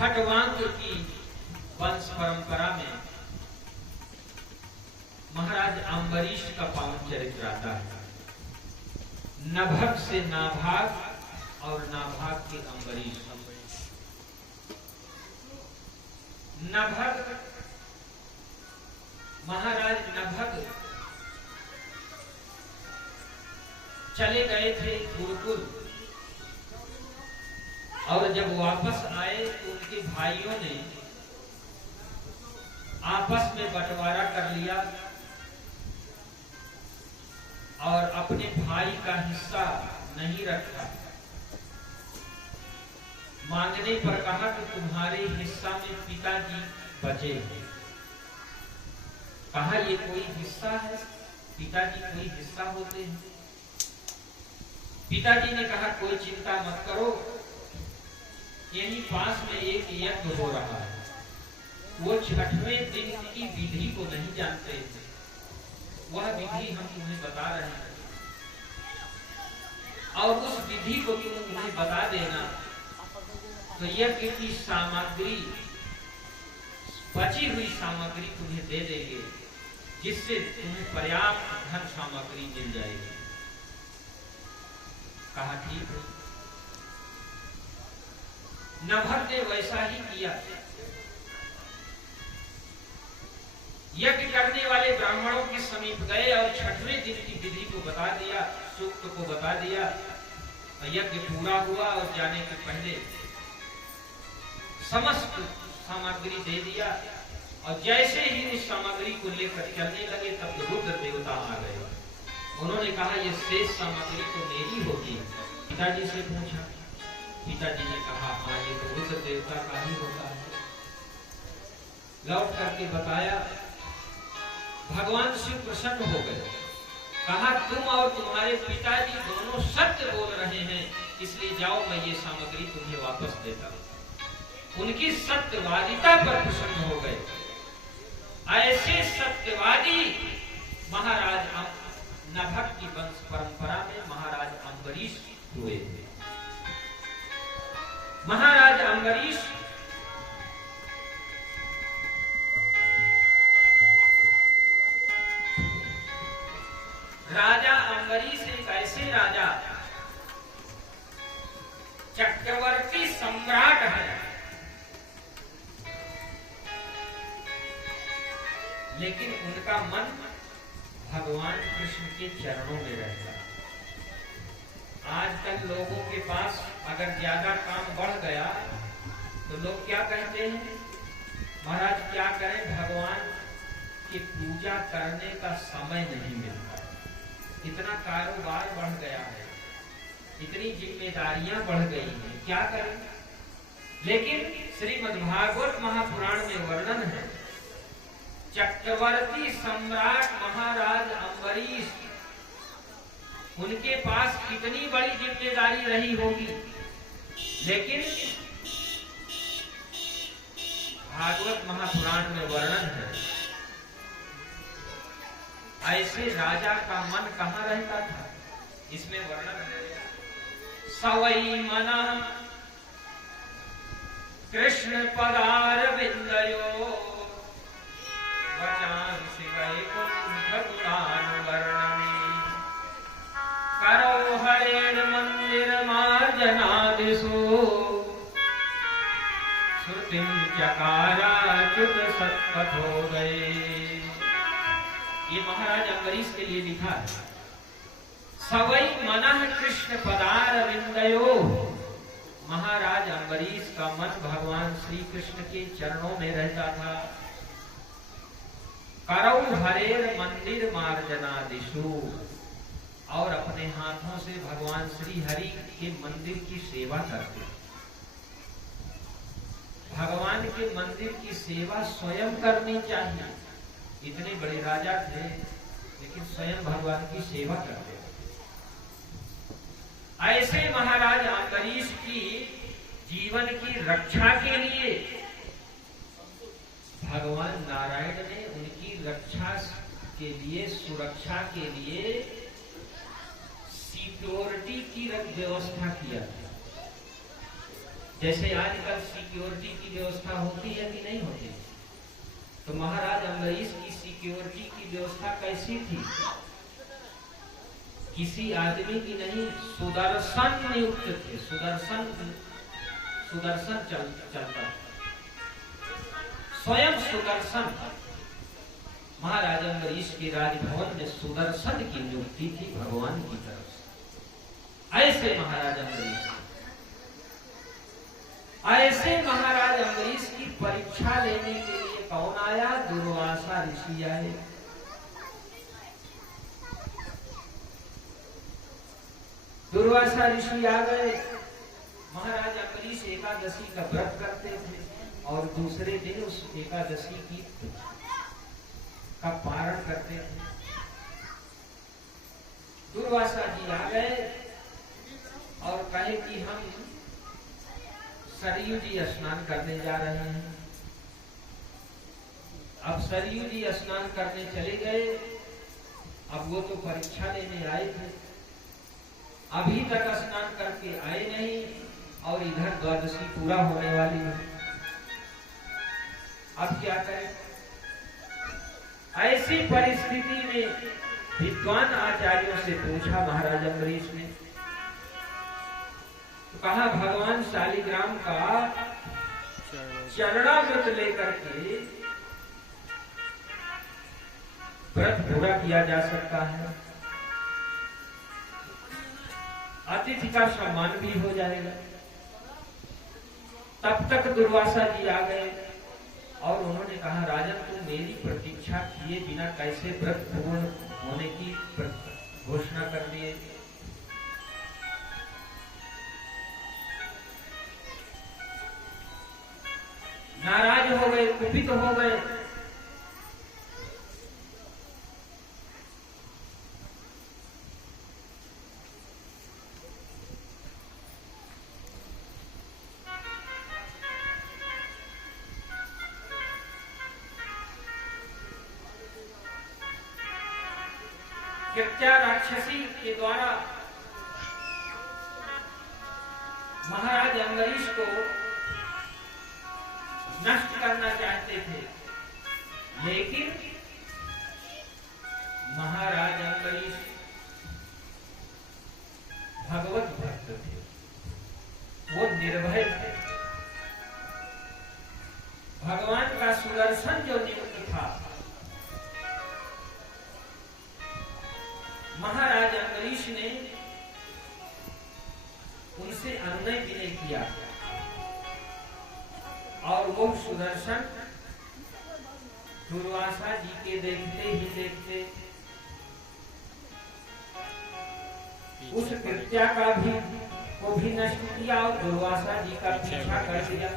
खटवांग की वंश परंपरा में महाराज अम्बरीश का पावन चरित्र आता है। नभग से नाभाग और नाभाग के अम्बरीश। नभग, महाराज नभग चले गए थे गुरुकुल, और जब वापस आए तो उनके भाइयों ने आपस में बंटवारा कर लिया और अपने भाई का हिस्सा नहीं रखा। मांगने पर कहा कि तुम्हारे हिस्सा में पिताजी बचे हैं। कहा ये कोई हिस्सा है? पिताजी कोई हिस्सा होते हैं? पिताजी ने कहा कोई चिंता मत करो, यहीं पास में एक यज्ञ हो रहा है। वो 6वें दिन की विधि को नहीं जानते थे, वह विधि हम तुम्हें बता रहे हैं, और उस विधि को तुम उन्हें बता देना तो यज्ञ की सामग्री, बची हुई सामग्री तुम्हें दे देंगे, जिससे तुम्हें पर्याप्त धन सामग्री मिल जाएगी। कहा ठीक है। नभग ने वैसा ही किया। यज्ञ करने वाले ब्राह्मणों के समीप गए और 6वें दिन की विधि को बता दिया, सूक्त को बता दिया। यज्ञ पूरा हुआ और जाने के पहले समस्त सामग्री दे दिया, और जैसे ही उस सामग्री को लेकर चलने लगे तब रुद्र देवता आ गए। उन्होंने कहा ये शेष सामग्री तो मेरी होगी। पिताजी से पूछा, पिताजी ने कहा हाँ ये तो रुद्र देवता का ही होता है। लौट करके बताया, भगवान शिव प्रसन्न हो गए। कहा तुम और तुम्हारे पिताजी दोनों सत्य बोल रहे हैं, इसलिए जाओ मैं ये सामग्री तुम्हें वापस देता हूं। उनकी सत्यवादिता पर प्रसन्न हो गए। ऐसे सत्यवादी महाराज नभग की वंश परंपरा में महाराज अम्बरीश हुए थे। महाराज अम्बरीश राजा अम्बरीश एक ऐसे राजा, चक्रवर्ती सम्राट है, लेकिन उनका मन भगवान कृष्ण के चरणों में रहता। आजकल लोगों के पास अगर ज्यादा काम बढ़ गया तो लोग क्या कहते हैं, महाराज क्या करें, भगवान की पूजा करने का समय नहीं मिलता, इतना कारोबार बढ़ गया है, इतनी जिम्मेदारियां बढ़ गई हैं, क्या करें। लेकिन श्रीमद्भागवत महापुराण में वर्णन है, चक्रवर्ती सम्राट महाराज अम्बरीश, उनके पास कितनी बड़ी जिम्मेदारी रही होगी, लेकिन भागवत महापुराण में वर्णन है ऐसे राजा का मन कहाँ रहता था। इसमें वर्णन है, सवई मना कृष्ण पदार विंदयो वचांसि वैकुंठ गुणानुवर्णने करो हरेण मंदिर मार्जनादिषु श्रुतिं चकाराच्युत सत्पथोदये। ये महाराज अम्बरीश के लिए लिखा है। सवई मनः कृष्ण पदार विंदयो, महाराज अम्बरीश का मन भगवान श्री कृष्ण के चरणों में रहता था। करौ हरेर मंदिर मार्जनादिषु, और अपने हाथों से भगवान श्री हरि के मंदिर की सेवा करते। भगवान के मंदिर की सेवा स्वयं करनी चाहिए। इतने बड़े राजा थे लेकिन स्वयं भगवान की सेवा करते। ऐसे महाराज अम्बरीश की जीवन की रक्षा के लिए भगवान नारायण ने उनकी रक्षा के लिए, सुरक्षा के लिए सिक्योरिटी की व्यवस्था किया। जैसे आजकल सिक्योरिटी की व्यवस्था होती है कि नहीं होती, तो महाराज अम्बरीश की सिक्योरिटी की व्यवस्था कैसी थी? किसी आदमी की नहीं, सुदर्शन नियुक्त थे। सुदर्शन चलता, स्वयं सुदर्शन। महाराज अम्बरीश के राजभवन में सुदर्शन की नियुक्ति थी भगवान की तरफ से। ऐसे महाराज अम्बरीश की परीक्षा लेने के लिए कौन आया? दुर्वासा ऋषि आए। दुर्वासा ऋषि आ गए। महाराज अम्बरीश एकादशी का व्रत करते थे और दूसरे दिन उस एकादशी की का पारण करते थे। दुर्वासा जी आ गए और कहे कि हम सरयू जी स्नान करने जा रहे हैं। अब सरयू जी स्नान करने चले गए। अब वो तो परीक्षा लेने आए थे, अभी तक स्नान करके आए नहीं और इधर द्वादशी पूरा होने वाली है। अब क्या करें? ऐसी परिस्थिति में विद्वान आचार्यों से पूछा महाराज अम्बरीश ने, तो कहा भगवान शालिग्राम का चरणामृत लेकर के व्रत पूरा किया जा सकता है, अतिथि का सम्मान भी हो जाएगा। तब तक दुर्वासा जी आ गए और उन्होंने कहा राजन, तुम मेरी प्रतीक्षा किए बिना कैसे व्रत पूर्ण होने की घोषणा कर दिए? नाराज हो गए, कुपित हो गए। कृत्या राक्षसी के द्वारा महाराज अम्बरीश को नष्ट करना चाहते थे, लेकिन महाराज अम्बरीश भगवत भक्त थे, वो निर्भय थे। भगवान का सुदर्शन जो नियुक्त था, महाराज अम्बरीश ने उनसे अनुनय विनय किया और वो सुदर्शन दुर्वासा जी के देखते ही देखते उस कृत्या को भी नष्ट किया और दुर्वासा जी का पीछा कर दिया।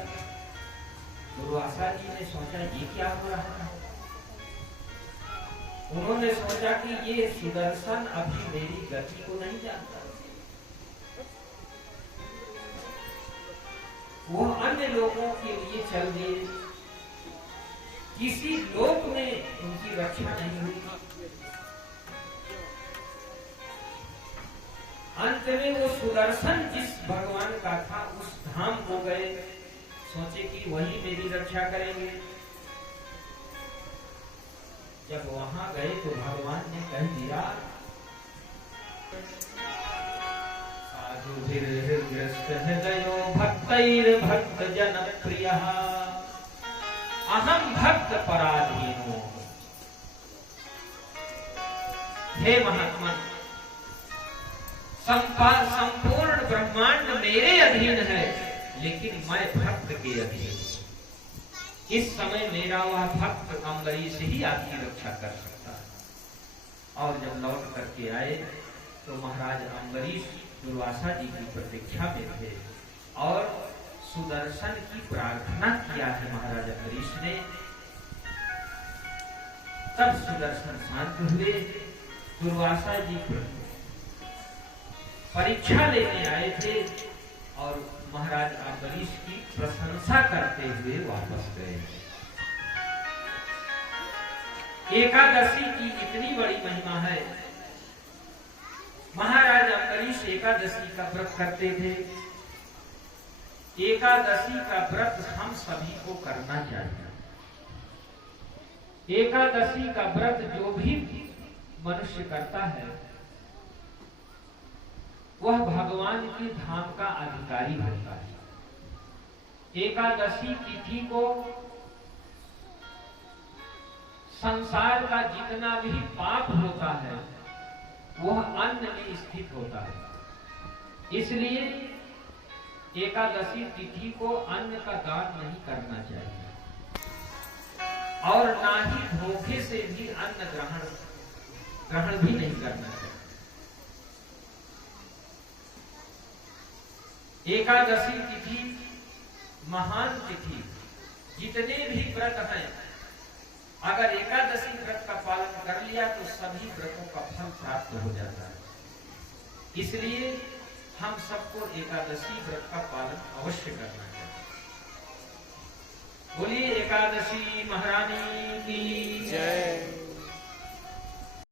दुर्वासा जी ने सोचा ये क्या हो रहा है। उन्होंने सोचा कि ये सुदर्शन अभी मेरी गति को नहीं जानता, वो अन्य लोगों के लिए चल दिए, किसी लोक में उनकी रक्षा नहीं हुई। अंत में वो सुदर्शन जिस भगवान का था उस धाम को गए, सोचे कि वही मेरी रक्षा करेंगे। जब वहां गए तो भगवान ने कह दिया, साधुभिर्ग्रस्त हृदयो भक्तैर्भक्त जनप्रियः अहम भक्त पराधीनो। हे महात्मा, संपूर्ण ब्रह्मांड मेरे अधीन है, लेकिन मैं भक्त के अधीन। इस समय मेरा वह भक्त अम्बरीश ही आपकी रक्षा कर सकता है। और जब लौट करके आए तो महाराज अम्बरीश दुर्वासा जी की प्रतीक्षा में थे और सुदर्शन की प्रार्थना किया है महाराज अम्बरीश ने। तब सुदर्शन शांत हुए। दुर्वासा जी परीक्षा लेने आए थे और महाराज अम्बरीश की प्रशंसा करते हुए वापस गए। एकादशी की इतनी बड़ी महिमा है। महाराज अम्बरीश एकादशी का व्रत करते थे एकादशी का व्रत हम सभी को करना चाहिए। एकादशी का व्रत जो भी मनुष्य करता है वह भगवान की धाम का अधिकारी होता है। एकादशी तिथि को संसार का जितना भी पाप होता है वह अन्न में स्थित होता है। इसलिए एकादशी तिथि को अन्न का दान नहीं करना चाहिए और ना ही धोखे से भी अन्न ग्रहण भी नहीं करना चाहिए। एकादशी तिथि महान तिथि, जितने भी व्रत हैं अगर एकादशी व्रत का पालन कर लिया तो सभी व्रतों का फल प्राप्त हो जाता है। इसलिए हम सबको एकादशी व्रत का पालन अवश्य करना चाहिए। बोलिए एकादशी महारानी